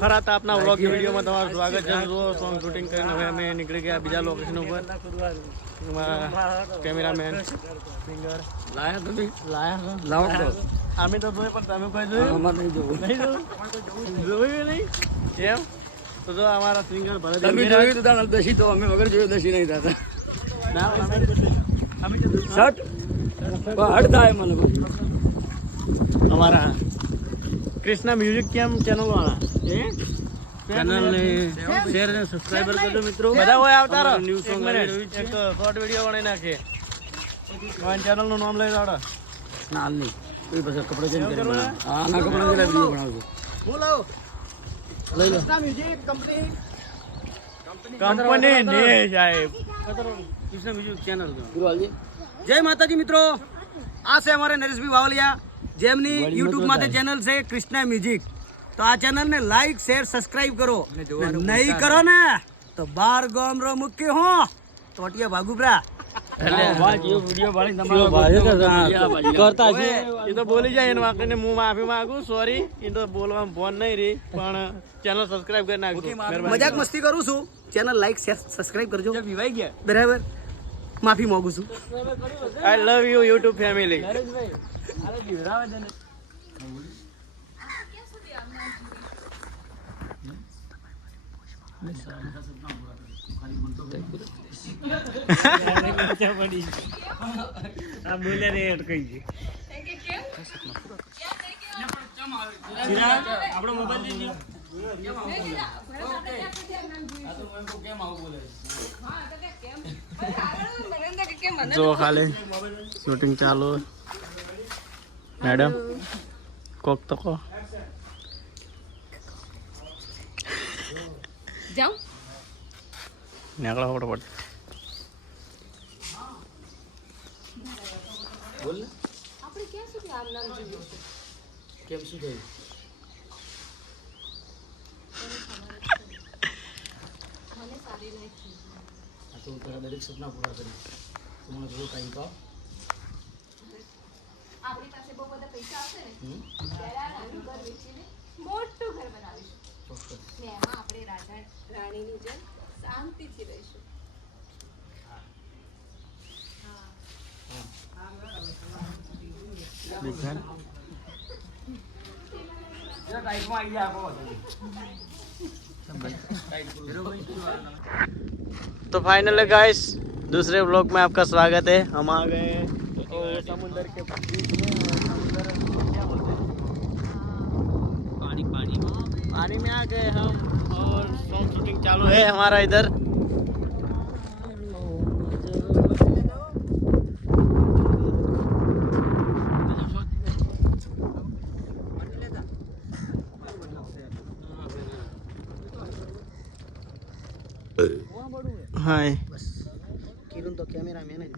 ખરા તાપના વ્લોગ વિડીયોમાં તમારું સ્વાગત છે. સોંગ શૂટિંગ કરીને હવે અમે નીકળી ગયા બીજા લોકેશન ઉપર. કેમેરામેન સિંગર લાયા તમે લાવો અમે તો જોઈ પણ તમે કોઈ જોયું અમારે નહીં જોયું જોયું નહીં એમ તો જો અમારા સિંગર ભરત તમે જોયું તો તારા દશી તો અમે વગર જોયું દશી નહીં થતા ના અમે શર્ટ હડતા હે મને અમારા કૃષ્ણા મ્યુઝિક કેમ ચેનલ વાળા ચેનલ ને શેર અને સબસ્ક્રાઇબર કરજો મિત્રો. બધા હોય આવતા રહો. ન્યૂ સોંગ એક શોર્ટ વિડિયો બનાવી નાખે. મારી ચેનલ નું નામ લઈ જાડો. નાલ નહીં. કોઈ પછી કપડા ચેન્જ કરી બના. હા ના કપડા ચેન્જ વિડિયો બનાવજો. બોલો. લઈ લો. કૃષ્ણા મ્યુઝિક કંપની ને સાહેબ. કૃષ્ણા મ્યુઝિક ચેનલ ગુરુવાલજી. જય માતાજી મિત્રો. આ છે અમારે નરેશભાઈ વાવલિયા જેમની યુટ્યુબ માંથી ચેનલ છે કૃષ્ણા મ્યુઝિક. તો આ ચેનલ ને લાઈક શેર સબસ્ક્રાઇબ કરો. નહીં કરો ને તો બાર ગામ રો મુક્કી હો ટોટિયા ભાગુબરા એ તો બોલી જાય એને વાકને હું માફી માંગુ. સોરી એ તો બોલવામાં ફોન નહીં રહી પણ ચેનલ સબસ્ક્રાઇબ કરી નાખજો. મજાક મસ્તી કરું છું. ચેનલ લાઈક શેર સબસ્ક્રાઇબ કરજો. વિવાઈ ગયા બરાબર. માફી માંગુ છું. આઈ લવ યુ યુટ્યુબ ફેમિલી. જો ખાલી શૂટિંગ ચાલુ. મેડમ કોક તો કો જાઓ નીકળો ફટાફટ. બોલ આપણે ક્યાં સુધી આમ નામ જોયું કેમ શું થયું મને સારી લાગી. આ તો તારા દરેક સપના પૂરા કરી તો મને થોડો ટાઈમ તો આપણી પાસે બહુ બધા પૈસા આવશે ને ત્યારે આ નાનું ઘર વેચીને મોટું ઘર બનાવીશું. ને એમાં આપણે રાજા રાણીની જેમ શાંતિથી રહીશું. तो फाइनल गाइस दूसरे ब्लॉग में आपका स्वागत है. हम आ गए समुंदर के बीच में. पानी में आ गए हम और सॉन्ग शूटिंग चालू है हमारा इधर. हाय किरण तो कैमरा मैन है.